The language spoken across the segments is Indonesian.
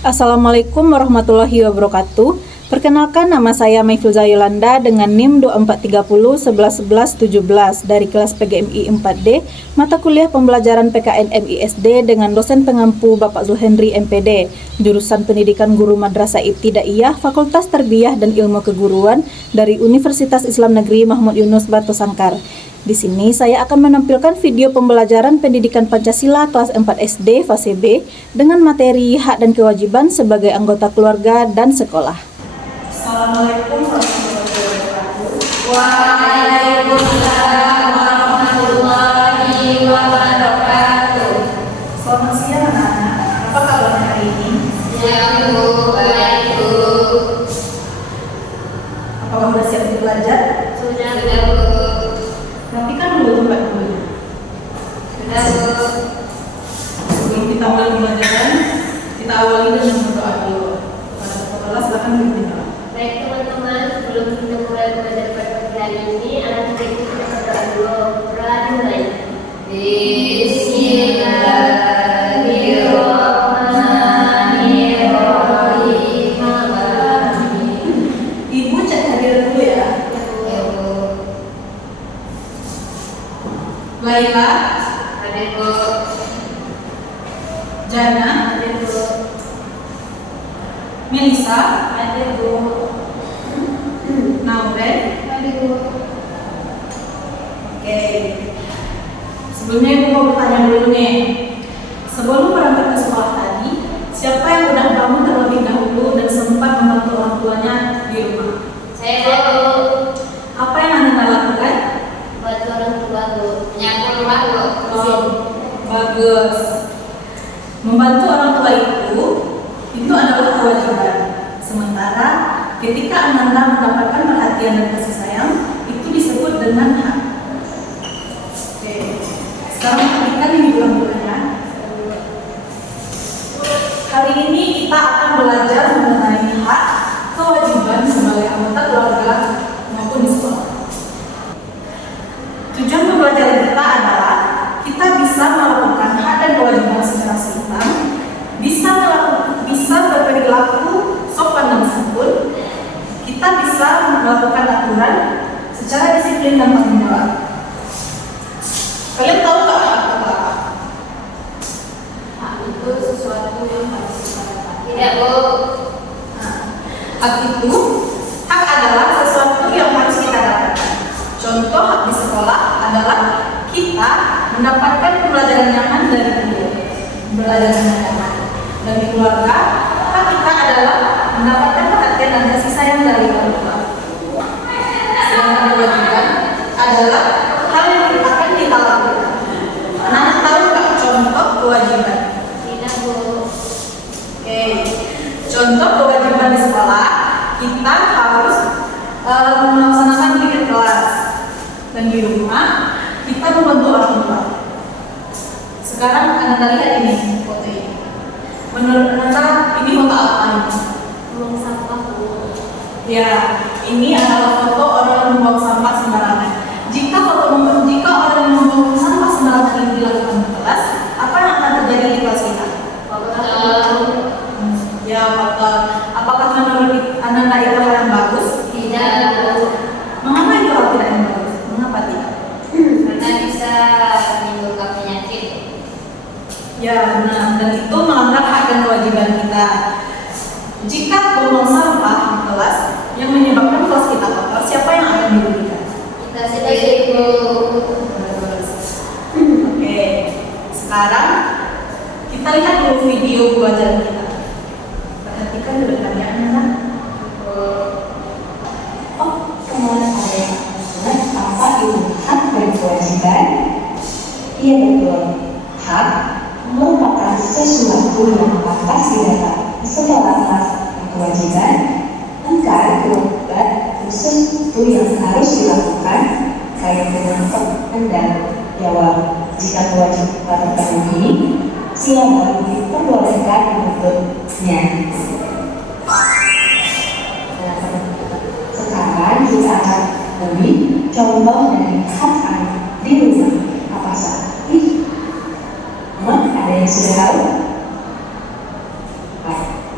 Assalamualaikum warahmatullahi wabarakatuh. Perkenalkan, nama saya Mayfilza Yolanda dengan NIM 2430111117 dari kelas PGMI 4D, mata kuliah pembelajaran PKN MISD dengan dosen pengampu Bapak Zulhendri MPD, jurusan Pendidikan Guru Madrasah Ibtidaiyah, Fakultas Tarbiyah dan Ilmu Keguruan dari Universitas Islam Negeri Mahmud Yunus Batu Sangkar. Di sini saya akan menampilkan video pembelajaran pendidikan Pancasila kelas 4 SD fase B dengan materi hak dan kewajiban sebagai anggota keluarga dan sekolah. Assalamualaikum warahmatullahi wabarakatuh. Waalaikumsalam warahmatullahi wabarakatuh. Selamat siang anak-anak. Apa kabar hari ini? Siang Bu, baik Bu. Apakah sudah siap untuk belajar? Sudah Bu. Rapikan dulu tempat dulunya. Sudah Bu. Sebelum kita mulai pembelajaran, kita awali dengan berdoa dulu. Pada Allah silakan berdoa. Baik teman-teman, sebelum kita mulai belajar pada pagi hari ini, anak kita berdoa dulu. Mulai. Bismillahirrahmanirrahim. Ibu cek hadir dulu ya. Ya Bu. Laila, Hadir Bu. Jana, Hadir Bu. Melisa, Hadir Bu. Nauren. Hadir Bu. Oke. Sebelumnya ibu mau bertanya dulu nih. Sebelum berangkat ke sekolah tadi, siapa yang udah bangun terlebih dahulu dan sempat membantu orang tuanya di rumah? Saya Bu. Apa yang Anda lakukan? Bantu orang tua Bu. Menyapu rumah Bu. Oh, bagus. Membantu orang tua itu adalah kewajiban. Sementara ketika Ananda mendapatkan perhatian dan kasih sayang, itu disebut dengan hak. Oke. Sekarang perhatikan ini ulang-ulangnya. Hari ini kita akan belajar mengenai hak, kewajiban sebagai anggota keluarga maupun di sekolah. Tujuan pembelajaran kita adalah kita bisa melakukan hak dan kewajiban secara seimbang, bisa berperilaku sopan dan santun, kita bisa melakukan aturan secara disiplin dan tanggung jawab. Kalian tahu tak hak apa? Hak itu sesuatu yang harus kita dapatkan. Tidak Bu. Nah, hak itu hak adalah sesuatu yang harus kita dapatkan. Contoh hak di sekolah adalah kita mendapatkan pembelajaran nyaman dari guru, pembelajaran nyaman. Dan di keluarga, hak kita adalah mendapatkan perhatian dan kasih sayang dari orang tua. Sedangkan kewajiban adalah hal yang akan kita lakukan. Anak tahu nggak contoh kewajiban? Tidak Bu. Oke, contoh kewajiban di sekolah, kita harus melaksanakan diri kelas, dan di rumah kita membantu orang tua. Sekarang Anda lihat ini foto ini. Menurut Anda ini foto apa ini? Buang sampah Bu. Ya, ini adalah foto orang yang membuang sampah sembarangan. Jika orang yang membuang sampah sembarangan ini dilakukan di kelas, apa yang akan terjadi di kelas kita? Ya, kotor. Apakah menurut Anda itu hal yang bagus? Tidak Bu. Mengapa itu hal tidak yang bagus? Mengapa tidak? Karena bisa menimbulkan penyakit. Ya, benar. Dan itu melanggar hak dan kewajiban kita. Jika membuang sampah di kelas yang menyebabkan kelas kita kotor, siapa yang akan dirugikan? Kita sendiri Bu. Oke, sekarang kita lihat dulu video pembelajaran kita. Perhatikan dulu pertanyaannya kan? Oh, kemana ada apa itu hak dan kewajiban? Iya betul, hak merupakan sesuatu yang pantas didapat setelah melaksanakan kewajiban, sedangkan kewajiban sesuatu yang harus dilakukan kait dengan tanggung dan jawab. Jika kewajiban terpenuhi, siapa diperbolehkan menuntutnya. Sekarang kita akan lebih contoh dari hak anak di rumah. Apa saja? Ada yang sudah tahu?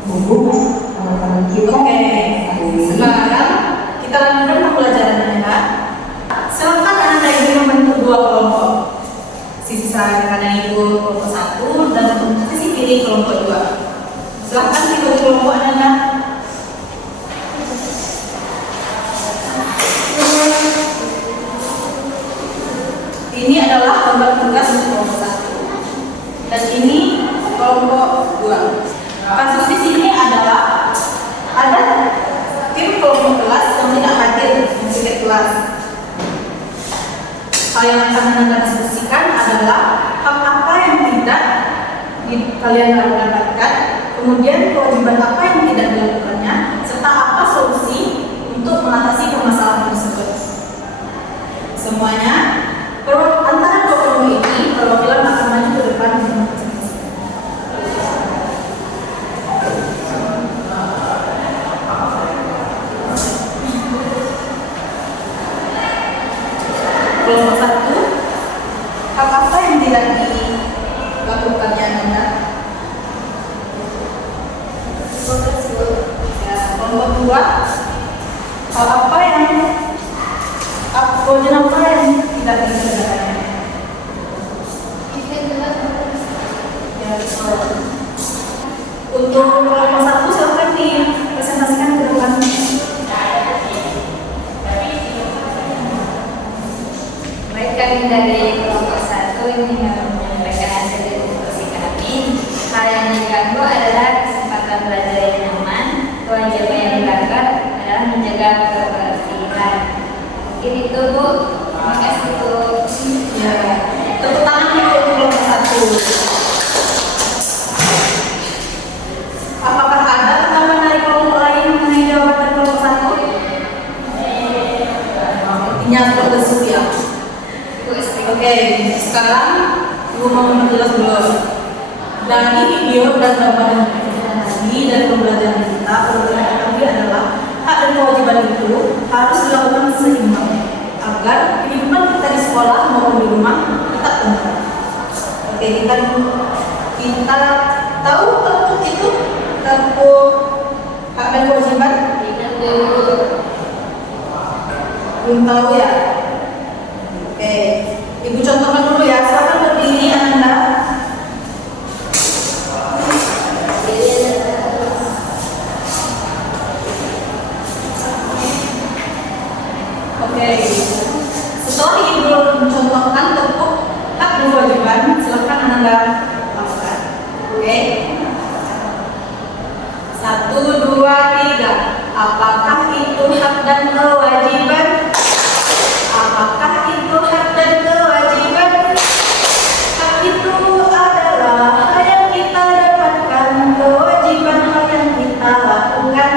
buku teman-teman kita. Oke, sekarang kita lanjutkan pembelajarannya ya. Silakan Anda Ibu membentuk dua kelompok. Sisi kanan Ibu kelompok 1 dan sisi kiri kelompok 2. Silakan dibagi kelompok Anda. Ini adalah gambar tugas untuk kelompok 1 dan ini kelompok 2. Kasus di sini adalah ada tim kelompok kelas yang tidak hadir di tiket kelas. Hal yang akan Anda diskusikan adalah hak apa yang tidak kalian dapatkan, kemudian kewajiban apa yang tidak dilakukannya, serta apa solusi untuk mengatasi permasalahan tersebut. Semuanya antara dua kelompok ini perwakilan akan maju ke depan dengan masing-masing. Kelompok 1, hak apa yang tidak dilakukannya Anda? Ya, kelompok 2, hal apa yang kewajiban apa yang tidak dikerjakannya? Ya, betul. Untuk kelompok 1 silakan dipresentasikan ke depan. Baik, kami dari kelompok 1 ini menyampaikan hasil diskusi kami. Hal yang diganggu adalah kesempatan belajar yang nyaman. Kewajiban yang dilanggar adalah menjaga kebersihan. Mungkin itu Bu. Terima kasih Bu. Ya, tepuk tangan dulu untuk kelompok 1. Apakah ada tanggapan dari kelompok lain mengenai jawaban dari kelompok 1? Ini seperti itu ya. Oke, sekarang Ibu mau memperjelas dulu. Dari video dan gambar yang kita tadi dari pembelajaran kita, pembelajaran tadi adalah hak dan kewajiban itu harus dilakukan seimbang agar kehidupan kita di sekolah maupun di rumah tetap tenang. Oke, kita tahu tentu itu tentu hak dan kewajiban. Belum tahu ya. Oke, Ibu contohkan dulu ya. Silakan berdiri Anda. Oke, setelah Ibu mencontohkan bentuk hak dan kewajiban, silakan Anda lakukan. Oke, 1, 2, 3. Apakah itu hak dan kewajiban? Apakah itu hak dan kewajiban? Hak itu adalah hal yang kita dapatkan, kewajiban hal yang kita lakukan.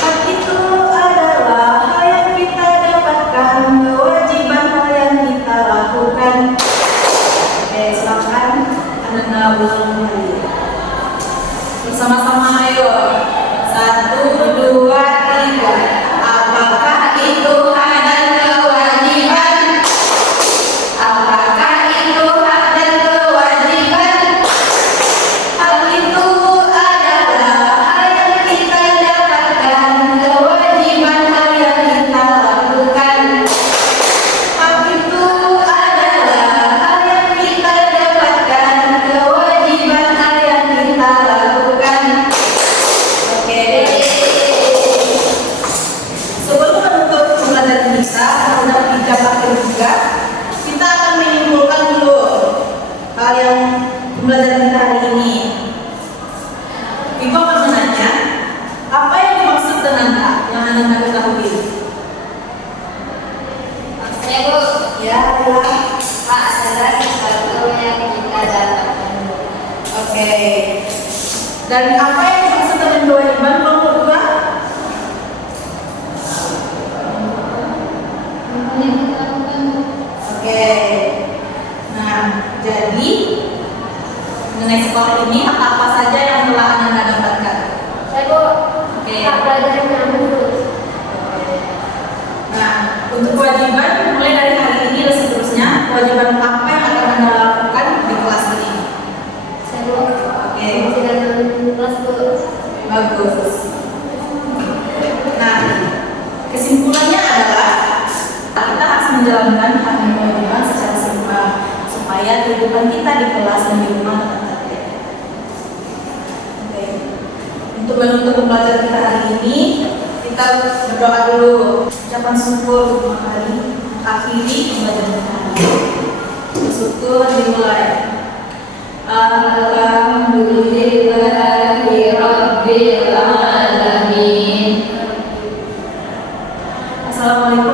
Hak itu adalah hal yang kita dapatkan, kewajiban hal yang kita lakukan. Oke, silakan Anda ulang kembali. Bersama-sama ayo. 1, 2, 3. Apakah itu hak dan kewajiban? Apakah itu hak dan kewajiban? Hak itu adalah hal yang kita dapatkan, kewajiban hal yang kita lakukan. Hak itu adalah hal yang kita dapatkan, kewajiban hal yang kita lakukan. Oke. Sebelum menutup pembelajaran kita, sudah dijabarkan juga, kita akan menyimpulkan dulu hal yang pembelajaran kita hari ini. Ibu akan menanya, apa yang dimaksud dengan hak yang Anda ketahui? Maksudnya Bu, Ya, adalah hak adalah sesuatu yang kita dapatkan. oke. Dan apa yang dimaksud dengan kewajiban kelompok 2? Yang kita lakukan Bu. Oke. Nah, jadi mengenai sekolah ini apa saja yang telah Anda dapatkan? Saya Bu, Oke. hak pelajaran yang dulu. Nah, untuk kewajiban mulai dari hari ini dan seterusnya, kewajiban apa yang akan Anda lakukan di kelas ini? Saya Bu, Oke. tidak kelas Bu. Bagus. Nah, kesimpulannya adalah kita harus menjalankan hal yang secara seimbang supaya kehidupan kita di kelas dan di rumah tetap terjaga. Oke. Untuk menutup pembelajaran kita hari ini, kita berdoa dulu. Ucapan syukur untuk akhiri pembelajaran kita hari ini. Bersyukur dimulai. Alhamdulillahi Rabbil Alamin. Assalamualaikum